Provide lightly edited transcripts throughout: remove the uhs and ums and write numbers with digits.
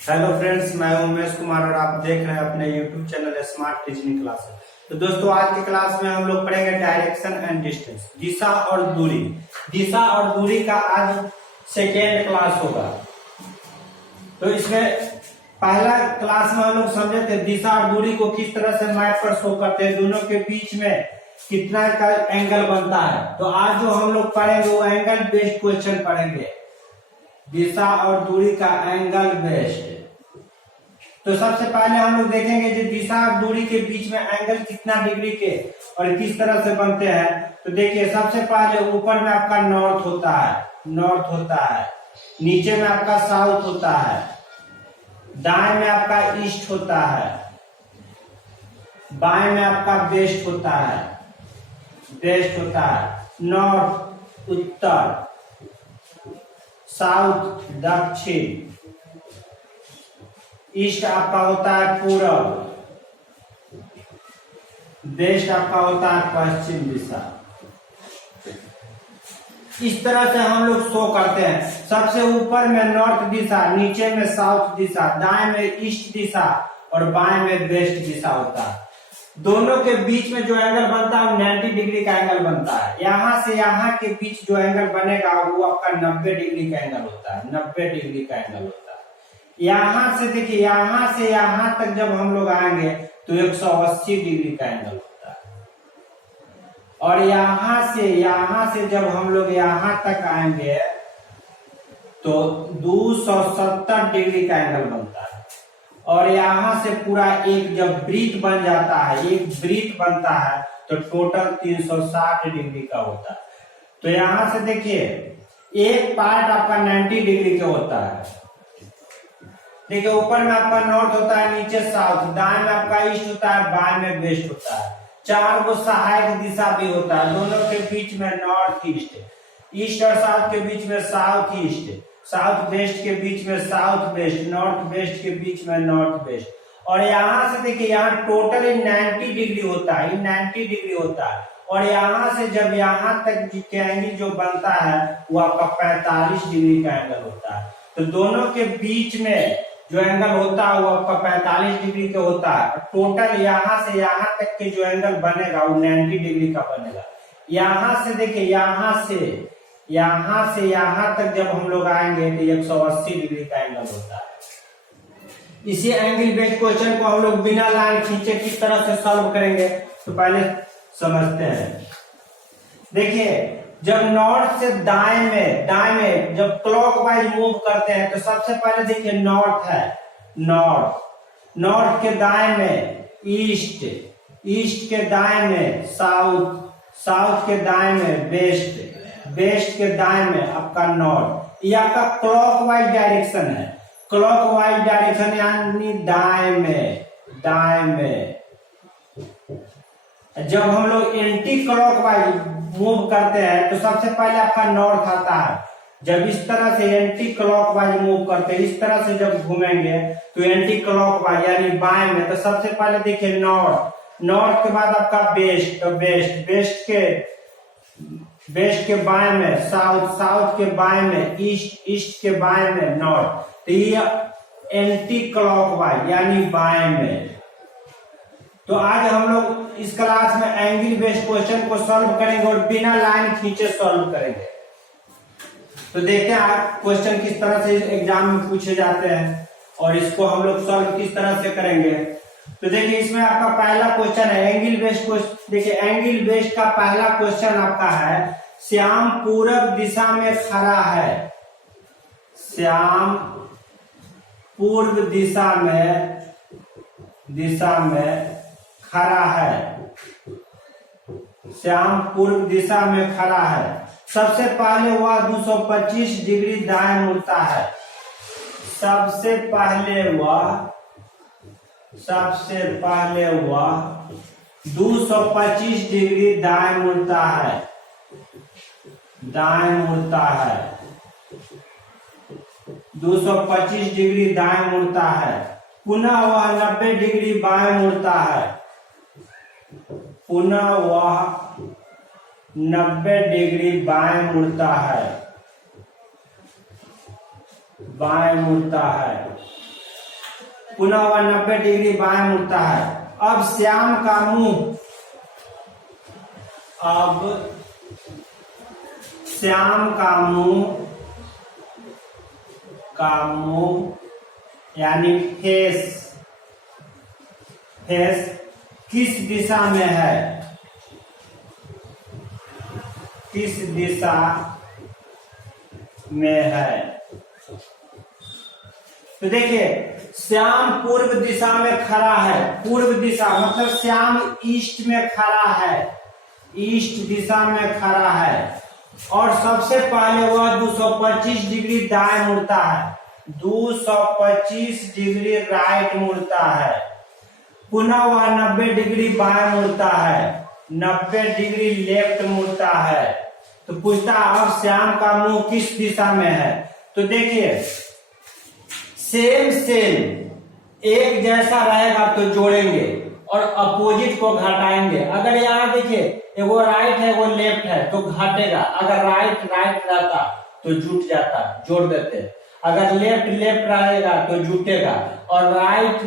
Hello friends, मैं उमेश कुमार और आप देख रहे हैं अपने YouTube channel smart teaching class. तो दोस्तों, आज की क्लास में हम लोग पढ़ेंगे डायरेक्शन एंड डिस्टेंस, दिशा और दूरी। दिशा और दूरी का आज सेकेंड क्लास होगा। तो इसमें पहला क्लास में हम लोग समझे थे दिशा और दूरी को किस तरह से मैप पर शो करते हैं, दोनों के बीच में कितना का एंगल बनता है। तो आज जो हम लोग पढ़ेंगे वो एंगल बेस्ड क्वेश्चन पढ़ेंगे, दिशा और दूरी का एंगल बेस्ड। तो सबसे पहले हम लोग देखेंगे कि दिशा और दूरी के बीच में एंगल कितना डिग्री के और किस तरह से बनते हैं। तो देखिए, सबसे पहले ऊपर में आपका नॉर्थ होता है, नीचे में आपका साउथ होता है, दाएं में आपका ईस्ट होता है, बाएं में आपका वेस्ट होता है, नॉर्थ उत्तर, साउथ दक्षिण, ईस्ट आपका होता है पूरब, वेस्ट आपका होता है पश्चिम दिशा। इस तरह से हम लोग शो करते हैं। सबसे ऊपर में नॉर्थ दिशा, नीचे में साउथ दिशा, दाएं में ईस्ट दिशा और बाएं में वेस्ट दिशा होता है। दोनों के बीच में जो एंगल बनता है 90 डिग्री का एंगल बनता है। यहाँ से यहाँ के बीच जो एंगल बनेगा वो आपका 90 डिग्री का एंगल होता है, 90 डिग्री का एंगल होता है। यहाँ से देखिए, यहाँ से यहाँ तक जब हम लोग आएंगे तो 180 डिग्री का एंगल होता है। और यहाँ से जब हम लोग यहाँ तक आएंगे तो 270 डिग्री का एंगल बनता है। और यहाँ से पूरा एक जब वृत्त बन जाता है, एक वृत्त बनता है तो टोटल 360 डिग्री का होता है। तो यहाँ से देखिए, एक पार्ट आपका 90 डिग्री का होता है। देखिए, ऊपर में आपका नॉर्थ होता है, नीचे साउथ, दाएं में आपका ईस्ट होता है, बाएं में वेस्ट होता है। 4 गो सहायक दिशा भी होता है, दोनों के बीच में नॉर्थ ईस्ट, ईस्ट और साउथ के बीच में साउथ ईस्ट, साउथ वेस्ट के बीच में साउथ वेस्ट, नॉर्थ वेस्ट के बीच में नॉर्थ वेस्ट। और यहाँ से देखिए, यहाँ टोटल 90 डिग्री होता है, 90 डिग्री होता है। और यहाँ से जब यहाँ तक एंगल जो बनता है वो आपका 45 डिग्री का एंगल होता है। तो दोनों के बीच में जो एंगल होता है वो आपका 45 डिग्री का होता है। टोटल यहाँ से यहाँ तक के जो एंगल बनेगा वो 90 डिग्री का बनेगा। यहाँ से देखिए, यहाँ से यहाँ तक जब हम लोग आएंगे तो 180 डिग्री का एंगल होता है। इसी एंगल बेस्ड क्वेश्चन को हम लोग बिना लाइन खींचे किस तरह से सॉल्व करेंगे तो पहले समझते हैं। देखिए, जब नॉर्थ से दाएं में जब क्लॉकवाइज मूव करते हैं तो सबसे पहले देखिए नॉर्थ है, नॉर्थ के दाएं में ईस्ट, ईस्ट के दाएं में साउथ, साउथ के दाएं में वेस्ट, वेस्ट के दाएं में आपका नॉर्थ। ये आपका क्लॉकवाइज डायरेक्शन है। क्लॉकवाइज डायरेक्शन यानी दाएं में। जब हम लोग एंटी क्लॉकवाइज मूव करते हैं तो सबसे पहले आपका नॉर्थ आता है। जब इस तरह से एंटी क्लॉकवाइज मूव करते हैं, इस तरह से जब घूमेंगे तो एंटी क्लॉकवाइज यानी बाएं में। तो सबसे पहले देखिए नॉर्थ के बाद आपका वेस्ट, तो वेस्ट के बाएं में साउथ, साउथ के बाएं में ईस्ट, ईस्ट के बाएं में नॉर्थ। तो ये एंटी क्लॉकवाइज यानी बाएं में। तो आज हम लोग इस क्लास में एंगल बेस्ड क्वेश्चन को सॉल्व करेंगे और बिना लाइन खींचे सॉल्व करेंगे। तो देखते हैं आप क्वेश्चन किस तरह से एग्जाम में पूछे जाते हैं और इसको हम लोग सॉल्व किस तरह से करेंगे। तो देखिए, इसमें आपका पहला क्वेश्चन है एंगल बेस्ड क्वेश्चन। देखिए, एंगल बेस्ड का पहला क्वेश्चन आपका है, श्याम पूरब दिशा में खड़ा है। श्याम पूर्व दिशा में खड़ा है। श्याम पूर्व दिशा में खड़ा है। सबसे पहले वह 225 डिग्री दाएं मुड़ता है। सबसे पहले वह 225 डिग्री दाएं मुड़ता है, दाएं मुड़ता है। 225 डिग्री दाएं मुड़ता है। पुनः वह 90 डिग्री बाएं मुड़ता है। पुनः वह 90 डिग्री बाएं मुड़ता है, बाएं मुड़ता है। पुनः वह 90 डिग्री बाएं मुड़ता है। अब श्याम का मुंह यानी फेस किस दिशा में है? किस दिशा में है? तो देखिए श्याम पूर्व दिशा में खड़ा है। पूर्व दिशा मतलब श्याम ईस्ट में खड़ा है, ईस्ट दिशा में खड़ा है। और सबसे पहले वह 225 डिग्री दाएं मुड़ता है, 225 डिग्री राइट मुड़ता है। पुनः वह 90 डिग्री बाएं मुड़ता है, 90 डिग्री लेफ्ट मुड़ता है। तो पूछता अब श्याम का मुंह किस दिशा में है? तो देखिए सेम एक जैसा रहेगा तो जोड़ेंगे और अपोजिट को घटाएंगे। अगर यहाँ देखिए वो राइट है वो लेफ्ट है तो घटेगा। अगर राइट रहता तो जुट जाता, जोड़ देते। अगर लेफ्ट रहेगा तो जुटेगा। और राइट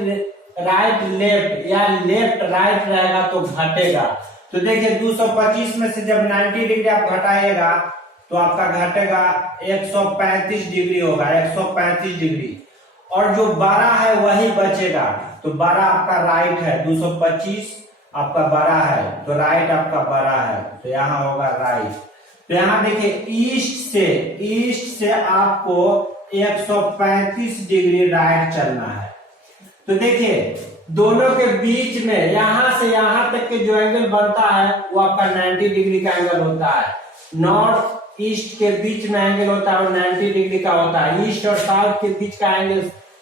लेफ्ट या लेफ्ट राइट रहेगा तो घटेगा। तो देखिए 225 में से जब 90 डिग्री आप घटाइएगा तो आपका घटेगा 135 डिग्री होगा, 135 डिग्री। और जो 12 है वही बचेगा। तो 12 आपका राइट है, 225 आपका 12 है तो राइट आपका 12 है, तो यहाँ होगा राइट। तो यहाँ देखिए ईस्ट से आपको 135 डिग्री राइट चलना है। तो देखिए दोनों के बीच में यहां से यहां तक के जो एंगल बनता है वो आपका 90 डिग्री का एंगल होता है। नॉर्थ ईस्ट के बीच में एंगल होता है वो 90 डिग्री का होता है। ईस्ट और साउथ के बीच का एंगल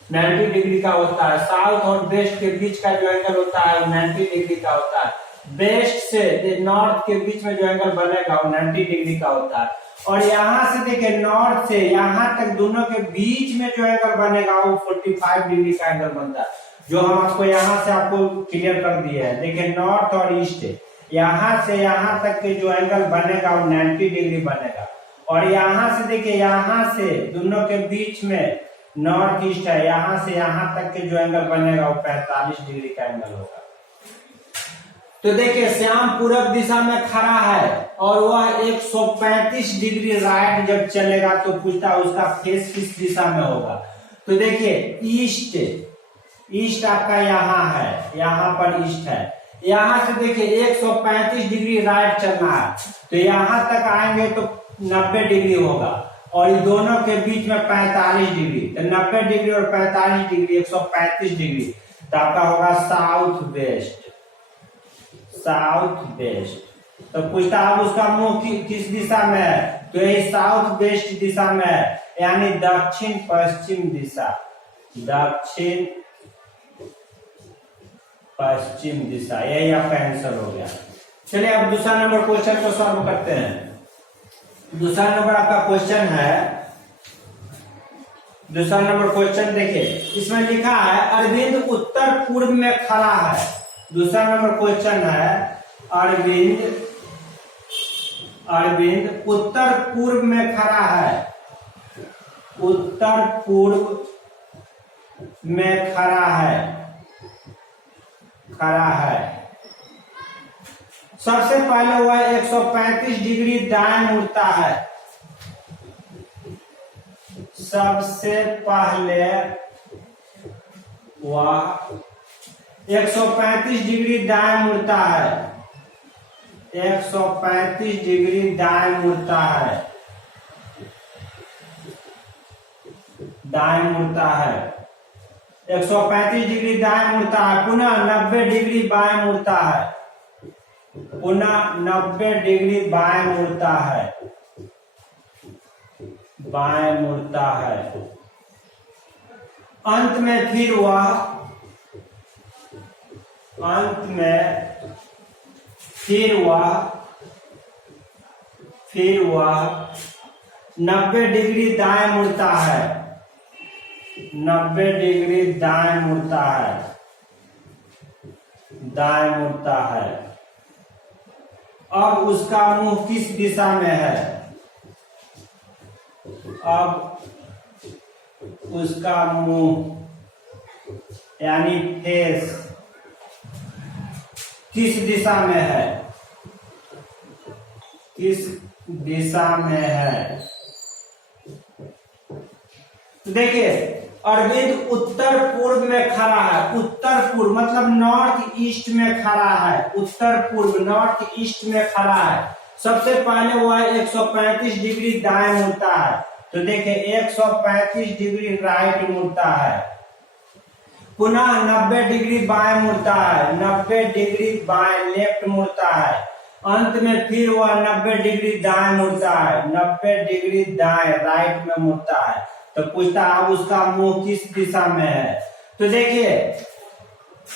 90 डिग्री का होता है। साउथ और वेस्ट के बीच का जो एंगल होता है वो 90 डिग्री का होता है। वेस्ट से नॉर्थ के बीच में जो एंगल बनेगा वो 90 डिग्री का होता है। और यहाँ से देखिए नॉर्थ से यहाँ तक दोनों के बीच में जो एंगल बनेगा वो 45 डिग्री का एंगल बनता है, जो हम आपको यहाँ से आपको क्लियर कर दिया है। देखिए नॉर्थ और ईस्ट यहाँ से यहाँ तक के जो एंगल बनेगा वो 90 डिग्री बनेगा। और यहाँ से देखिए यहाँ से दोनों के बीच में नॉर्थ ईस्ट है, यहाँ से यहाँ तक के जो एंगल बनेगा वो 45 डिग्री का एंगल होगा। तो देखिए श्याम पूरब दिशा में खड़ा है और वह 135 डिग्री राइट जब चलेगा तो पूछता उसका फेस किस दिशा में होगा। तो देखिए ईस्ट आपका यहाँ है, यहाँ पर ईस्ट है। यहाँ से देखिए 135 डिग्री राइट चलना है तो यहाँ तक आएंगे तो 90 डिग्री होगा। और ये दोनों के बीच में 45 डिग्री, तो 90 डिग्री और 45 डिग्री 135 डिग्री, तो आपका होगा साउथ वेस्ट। तो पूछता अब उसका मुंह किस दिशा में है? तो यही साउथ वेस्ट दिशा में है, यानी दक्षिण पश्चिम दिशा, दक्षिण पश्चिम दिशा। यही आपका आंसर हो गया। चलिए अब दूसरा नंबर क्वेश्चन को सॉल्व करते हैं। दूसरा नंबर आपका क्वेश्चन है, दूसरा नंबर क्वेश्चन देखिए इसमें लिखा है अरविंद उत्तर पूर्व में खड़ा है। दूसरा नंबर क्वेश्चन है अरविंद उत्तर पूर्व में खड़ा है, उत्तर पूर्व में खड़ा है। सबसे पहले वह 135 डिग्री दाएं मुड़ता है। सबसे पहले वह 135 डिग्री दाएं मुड़ता है, 135 डिग्री दाएं मुड़ता है, दाएं मुड़ता है, 135 डिग्री दाएं मुड़ता है। पुनः 90 डिग्री बाएं मुड़ता है, पुनः 90 डिग्री बाएं मुड़ता है, बाएं मुड़ता है। अंत में फिर वह 90 डिग्री दाएं मुड़ता है, 90 डिग्री दाएं मुड़ता है, दाएं मुड़ता है। अब उसका मुंह किस दिशा में है? अब उसका मुंह यानी फेस किस दिशा में है, किस दिशा में है। देखिए अरविंद उत्तर पूर्व में खड़ा है, उत्तर पूर्व मतलब नॉर्थ ईस्ट में खड़ा है, उत्तर पूर्व नॉर्थ ईस्ट में खड़ा है। सबसे पहले वह 135 डिग्री दाएं मुड़ता है, तो देखिए 135 डिग्री राइट मुड़ता है, पुनः 90 डिग्री बाएं मुड़ता है, 90 डिग्री बाएं लेफ्ट मुड़ता है, अंत में फिर वह 90 डिग्री दाएं मुड़ता है, 90 डिग्री दाएं राइट में मुड़ता है। तो पूछता है उसका मुंह किस दिशा में है। तो देखिए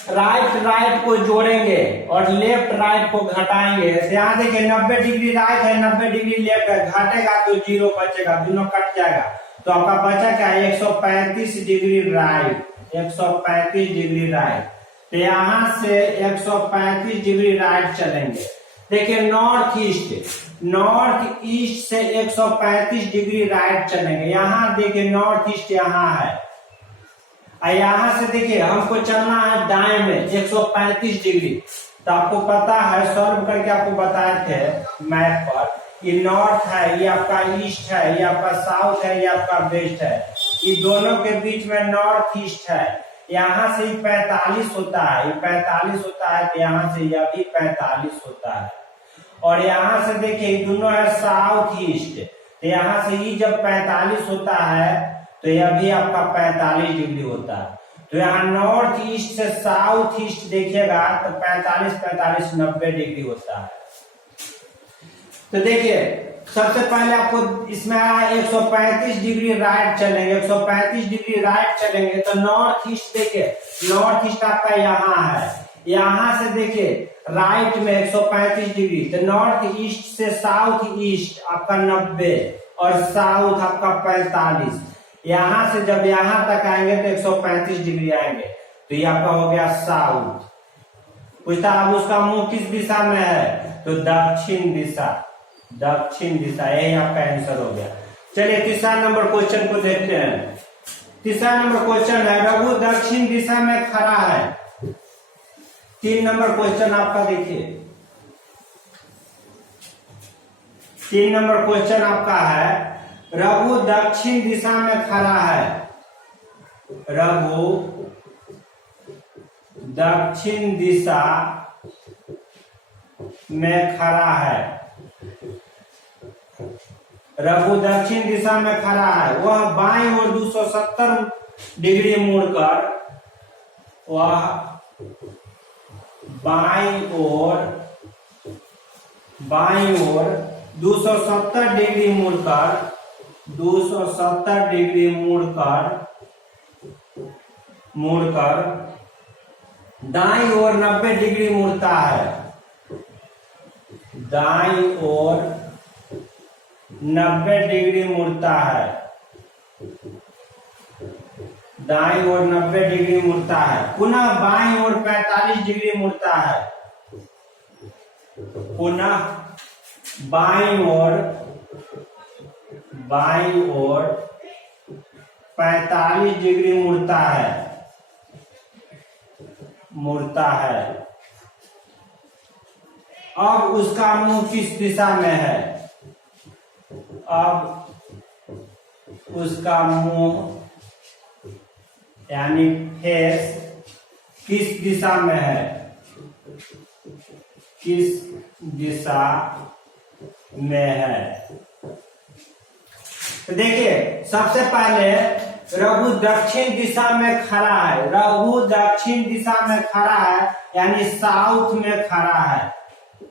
राइट को जोड़ेंगे और लेफ्ट राइट को घटाएंगे। यहाँ देखिए 90 डिग्री राइट है, 90 डिग्री लेफ्ट है, घटेगा तो 0 बचेगा, दोनों कट जाएगा। तो आपका बचा क्या, 135 डिग्री राइट, 135 डिग्री राइट। तो यहाँ से 135 डिग्री राइट चलेंगे। देखिए नॉर्थ ईस्ट से 135 डिग्री राइट चलेंगे। यहाँ देखिए नॉर्थ ईस्ट यहाँ है, यहाँ से देखिए हमको चलना है दाएं में 135 डिग्री। तो आपको पता है, सॉल्व करके आपको बताए थे मैप पर, ये नॉर्थ है, ये आपका ईस्ट है, ये आपका साउथ है, ये आपका वेस्ट है, ये दोनों के बीच में नॉर्थ ईस्ट है। यहाँ से 45 होता है, ये 45 होता है, तो यहाँ से यह भी 45 होता है। और यहाँ से देखिए दोनों है साउथ ईस्ट, तो यहाँ से ये जब 45 होता है तो यह भी आपका 45 डिग्री होता है। तो यहाँ नॉर्थ ईस्ट से साउथ ईस्ट देखिएगा तो 45 90 डिग्री होता है। तो देखिए सबसे पहले आपको इसमें 135 डिग्री राइट चलेंगे, 135 डिग्री राइट चलेंगे तो नॉर्थ ईस्ट देखिए, नॉर्थ ईस्ट आपका यहाँ है, यहाँ से देखिए राइट में 135 डिग्री, तो नॉर्थ ईस्ट से साउथ ईस्ट आपका 90 और साउथ आपका 45। यहाँ से जब यहाँ तक आएंगे तो 135 डिग्री आएंगे, तो ये आपका हो गया साउथ। पूछता अब उसका मुंह किस दिशा में है, तो दक्षिण दिशा, दक्षिण दिशा, यही आपका आंसर हो गया। चलिए तीसरा नंबर क्वेश्चन को देखते हैं। तीसरा नंबर क्वेश्चन है रघु दक्षिण दिशा में खड़ा है। 3 नंबर क्वेश्चन आपका देखिए, 3 नंबर क्वेश्चन आपका है रघु दक्षिण दिशा में खड़ा है, रघु दक्षिण दिशा में खड़ा है, रघु दक्षिण दिशा में खड़ा है, वह बाईं ओर 270 डिग्री मुड़कर, वह बाईं ओर 270 डिग्री मुड़कर, 270 डिग्री मुड़कर दाईं ओर 90 डिग्री मुड़ता है, दाईं ओर 90 डिग्री मुड़ता है, दाईं ओर 90 डिग्री मुड़ता है, पुनः बाईं ओर 45 डिग्री मुड़ता है, पुनः बाईं ओर 45 डिग्री मुड़ता है। अब उसका मुंह किस दिशा में है, अब उसका मुंह यानी फेस किस दिशा में है, किस दिशा में है। तो देखिए सबसे पहले रघु दक्षिण दिशा में खड़ा है, रघु दक्षिण दिशा में खड़ा है यानी साउथ में खड़ा है,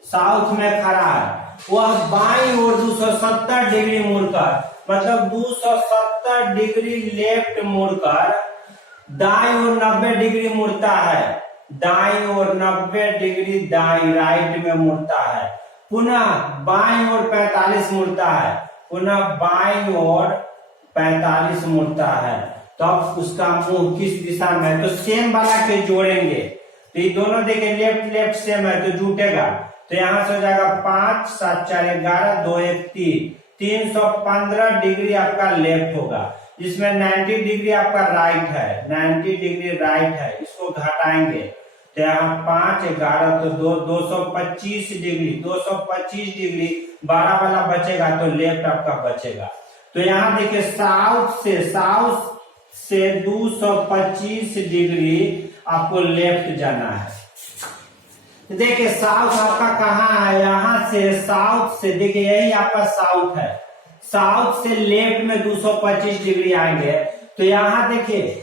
साउथ में खड़ा है, वह बाईं ओर 270 डिग्री मुड़कर, मतलब 270 डिग्री लेफ्ट मुड़कर दाईं ओर 90 डिग्री मुड़ता है, दाईं ओर 90 डिग्री दाईं राइट में मुड़ता है, पुनः बाईं ओर 45 मुड़ता है, पुनः बाईं ओर 45 मुड़ता है। तो अब उसका मुंह किस दिशा में है, तो सेम वाला के जोड़ेंगे, तो ये दोनों देखिए लेफ्ट लेफ्ट सेम है तो जुटेगा। तो यहाँ से हो जाएगा 5 7 4 11 2 1 3, 315 डिग्री आपका लेफ्ट होगा। जिसमें 90 डिग्री आपका राइट है, 90 डिग्री राइट है, इसको घटाएंगे तो यहाँ 5 11 तो 225 डिग्री, 225 डिग्री 12 वाला बचेगा तो लेफ्ट आपका बचेगा। तो यहाँ देखिए साउथ से 225 डिग्री आपको लेफ्ट जाना है। देखिए साउथ आपका कहाँ है, यहाँ से साउथ से देखिए यही आपका साउथ है, साउथ से लेफ्ट में 225 डिग्री आएंगे। तो यहाँ देखिए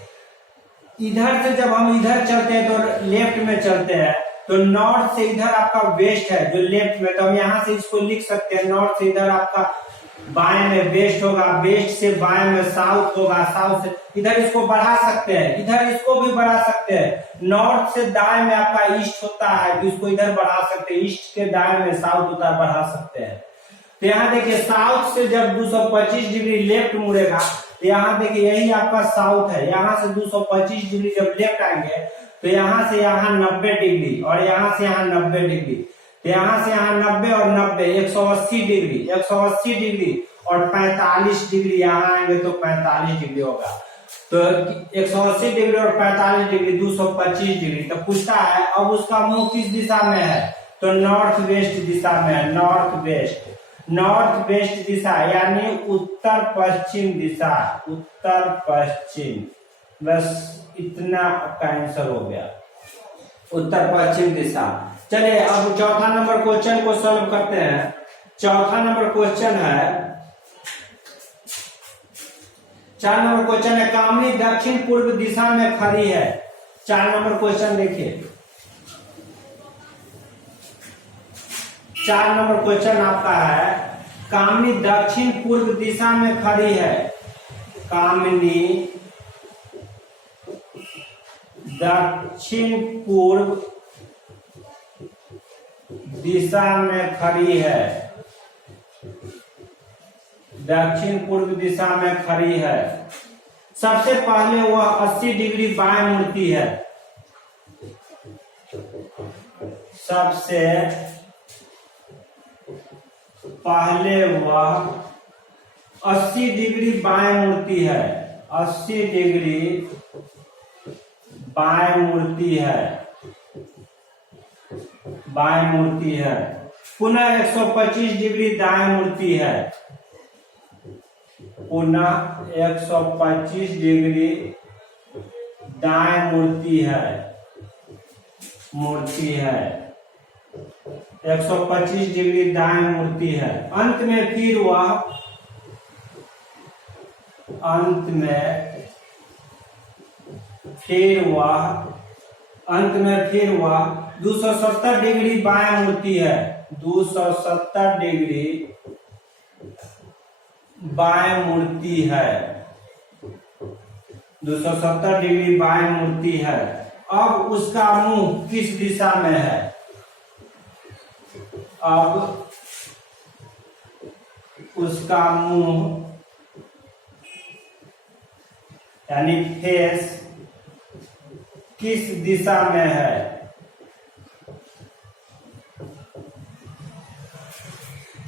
इधर से जब हम इधर चलते हैं तो लेफ्ट में चलते हैं, तो नॉर्थ से इधर आपका वेस्ट है जो लेफ्ट में, तो हम यहाँ से इसको लिख सकते हैं नॉर्थ से इधर आपका बाएं में वेस्ट होगा, वेस्ट से बाएं में साउथ होगा, साउथ से इधर इसको बढ़ा सकते हैं, इधर इसको भी बढ़ा सकते हैं। नॉर्थ से दाएं में आपका ईस्ट होता है तो इसको इधर बढ़ा सकते हैं, ईस्ट के दाएं में साउथ होता है, बढ़ा सकते हैं। तो यहाँ देखिए साउथ से जब 225 डिग्री लेफ्ट मुड़ेगा तो यहाँ देखिए यही आपका साउथ है, यहाँ से 225 डिग्री जब लेफ्ट आएंगे तो यहाँ से यहाँ 90 डिग्री और यहाँ से यहाँ 90 डिग्री, तो यहाँ से यहाँ 90 और 90 180 डिग्री, 180 डिग्री और 45 डिग्री यहाँ आएंगे तो 45 डिग्री होगा। तो 180 डिग्री और 45 डिग्री 225 डिग्री। तो पूछता है अब उसका मुंह किस दिशा में है, तो नॉर्थ वेस्ट दिशा में है, नॉर्थ वेस्ट, नॉर्थ वेस्ट दिशा यानी उत्तर पश्चिम दिशा, उत्तर पश्चिम। बस इतना आपका आंसर हो गया, उत्तर पश्चिम दिशा। चलिए अब चौथा नंबर क्वेश्चन को सॉल्व करते हैं। चौथा नंबर क्वेश्चन है, 4 नंबर क्वेश्चन है कामनी दक्षिण पूर्व दिशा में खड़ी है। 4 नंबर क्वेश्चन देखिए, 4 नंबर क्वेश्चन आपका है कामनी दक्षिण पूर्व दिशा में खड़ी है, कामनी दक्षिण पूर्व दिशा में खड़ी है, दक्षिण पूर्व दिशा में खड़ी है। सबसे पहले वह 80 डिग्री बाएं मुड़ती है, सबसे पहले वह 80 डिग्री बाएं मुड़ती है, 80 डिग्री बाएं मुड़ती है, बाएं मुड़ती है। पुनः 125 डिग्री दाएं मुड़ती है, पुनः 125 डिग्री दाएं मुड़ती है, मुड़ती है, 125 डिग्री दाएं मुड़ती है। अंत में फिर वह, अंत में फिर वह 270 डिग्री बाएं मुड़ती है, 270 डिग्री बाएं मुड़ती है, 270 डिग्री बाएं मुड़ती है। अब उसका मुंह किस दिशा में है, अब उसका मुंह यानी फेस किस दिशा में है।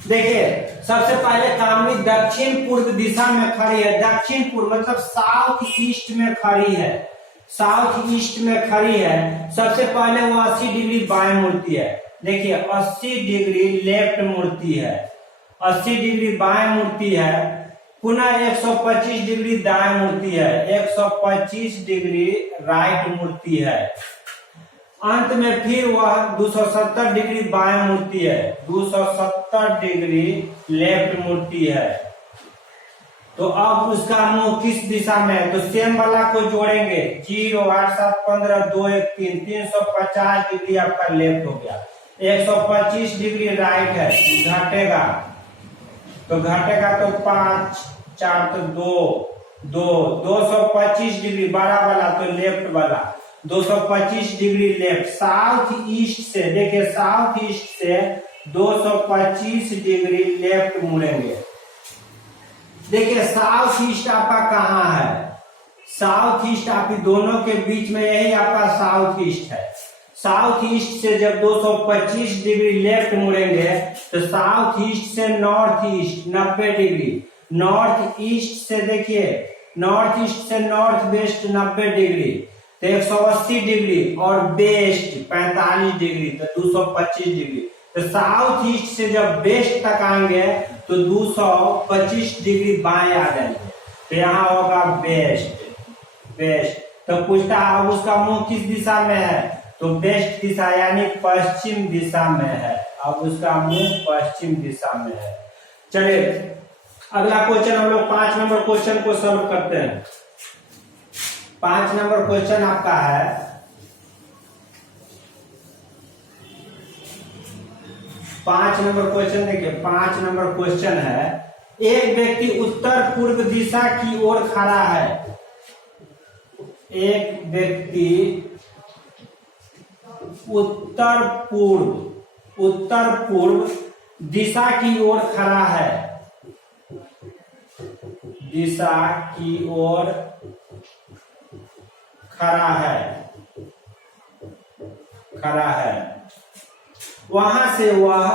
देखिए सबसे पहले कामनी दक्षिण पूर्व दिशा में खड़ी है, दक्षिण पूर्व मतलब साउथ ईस्ट में खड़ी है, साउथ ईस्ट में खड़ी है। सबसे पहले वो 80 डिग्री बाएं मुड़ती है, देखिए 80 डिग्री लेफ्ट मुड़ती है, 80 डिग्री बाएं मुड़ती है, पुनः 125 डिग्री दाएं मुड़ती है, 125 डिग्री राइट मुड़ती है। अंत में फिर वह 270 डिग्री बाएं मुड़ती है, 270 डिग्री लेफ्ट मुड़ती है। तो अब उसका मुंह किस दिशा में है, तो सेम वाला को जोड़ेंगे, 0 8 7 15 2 1 3, 350 डिग्री आपका लेफ्ट हो गया, 125 डिग्री राइट है, घटेगा तो 5 4 तो 2 225 डिग्री बड़ा वाला तो लेफ्ट वाला, 225 डिग्री लेफ्ट। साउथ ईस्ट से देखिए, साउथ ईस्ट से 225 डिग्री लेफ्ट मुड़ेंगे। देखिए साउथ ईस्ट आपका कहाँ है, साउथ ईस्ट आपकी दोनों के बीच में यही आपका साउथ ईस्ट है। साउथ ईस्ट से जब 225 डिग्री लेफ्ट मुड़ेंगे तो साउथ ईस्ट से north east 90 degree, north east से देखिए नॉर्थ ईस्ट से नॉर्थ वेस्ट 90 डिग्री तो 180 डिग्री और वेस्ट 45 डिग्री तो 225 डिग्री। तो साउथ ईस्ट से जब वेस्ट तक आएंगे तो 225 डिग्री बाएं आ जाएंगे तो यहाँ होगा वेस्ट। वेस्ट तो पूछता है अब उसका मुंह किस दिशा में है तो वेस्ट दिशा यानी पश्चिम दिशा में है। अब उसका मुंह पश्चिम दिशा में है। चलिए अगला क्वेश्चन हम लोग 5 नंबर क्वेश्चन को सॉल्व करते हैं। 5 नंबर क्वेश्चन आपका है, पांच नंबर क्वेश्चन देखिए। 5 नंबर क्वेश्चन है, एक व्यक्ति उत्तर पूर्व दिशा की ओर खड़ा है। एक व्यक्ति उत्तर पूर्व दिशा की ओर खड़ा है। दिशा की ओर खड़ा है। वहां से वह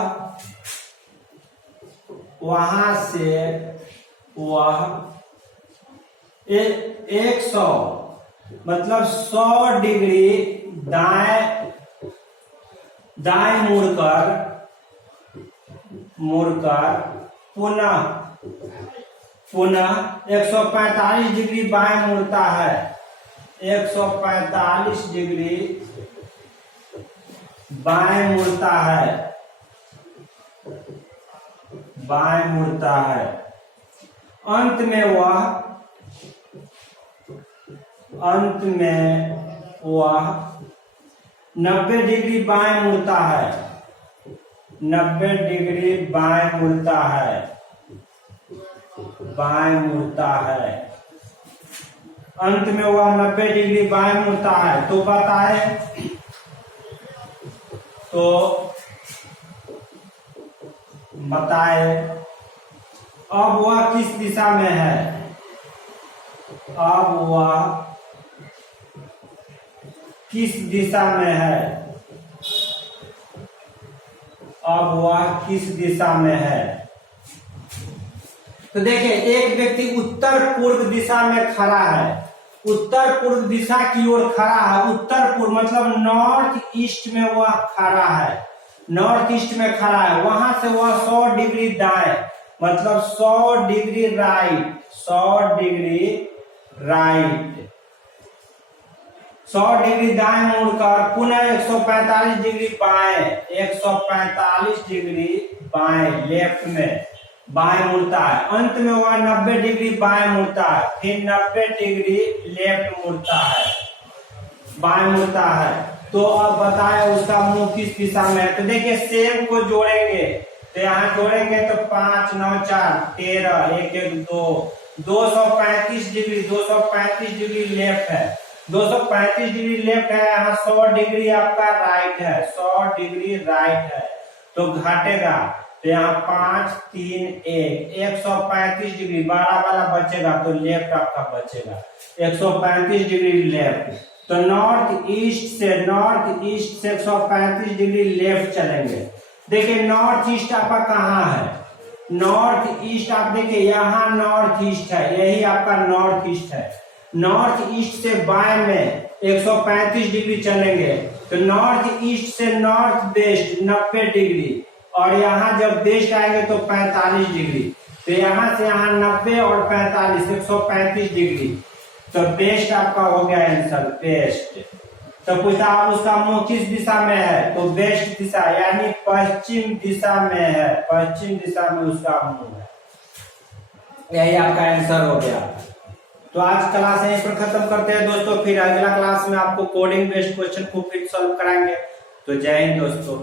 100 मतलब 100 डिग्री दाएं मुड़कर पुनः 145 डिग्री बाएं मुड़ता है। 145 डिग्री बाएं मुड़ता है। अंत में वह 90 डिग्री बाएं मुड़ता है। 90 डिग्री बाएं मुड़ता है। अंत में वह 90 डिग्री बाएं मुड़ता है। तो बताए अब वह किस दिशा में है। अब वह किस दिशा में है। तो देखिए एक व्यक्ति उत्तर पूर्व दिशा में खड़ा है। उत्तर पूर्व दिशा की ओर खड़ा है। उत्तर पूर्व मतलब नॉर्थ ईस्ट में वह खड़ा है। नॉर्थ ईस्ट में खड़ा है। वहां से वह 100 डिग्री दाएं मतलब 100 डिग्री राइट। 100 डिग्री दाएं मुड़कर पुनः 145 डिग्री बाएं। 145 डिग्री बाएं लेफ्ट में बाएं मुड़ता है। अंत में वह 90 डिग्री बाएं मुड़ता है। फिर 90 डिग्री लेफ्ट बाएं मुड़ता है। तो अब बताए उसका मुंह किस दिशा में है। तो देखिए सेम को जोड़ेंगे तो यहाँ जोड़ेंगे तो 5 9 4 13 1 1 2 235 डिग्री लेफ्ट है। 235 डिग्री लेफ्ट है। यहाँ 100 डिग्री आपका राइट है। 100 डिग्री राइट है तो घटेगा तो यहाँ 5 3 1 135 डिग्री 12 वाला बचेगा तो लेफ्ट आपका बचेगा 135 डिग्री लेफ्ट। तो नॉर्थ ईस्ट से 135 डिग्री लेफ्ट चलेंगे। देखिए नॉर्थ ईस्ट आपका कहाँ है। नॉर्थ ईस्ट आप देखिए यहाँ नॉर्थ ईस्ट है। यही आपका नॉर्थ ईस्ट है। नॉर्थ ईस्ट से बाएं में 135 डिग्री चलेंगे तो नॉर्थ ईस्ट से नॉर्थ वेस्ट 90 डिग्री और यहाँ जब वेस्ट आएंगे तो 45 डिग्री। तो यहाँ से यहाँ 90 और 45 135 डिग्री। तो वेस्ट आपका हो गया आंसर वेस्ट। तो पूछा आप उसका मुंह किस दिशा में है तो वेस्ट दिशा यानी पश्चिम दिशा में है। पश्चिम दिशा में उसका मुंह है। यही आपका आंसर हो गया। तो आज क्लास यहीं पर खत्म करते हैं दोस्तों। फिर अगला क्लास में आपको कोडिंग बेस्ड क्वेश्चन को फिर सॉल्व कराएंगे। तो जय हिंद दोस्तों।